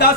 10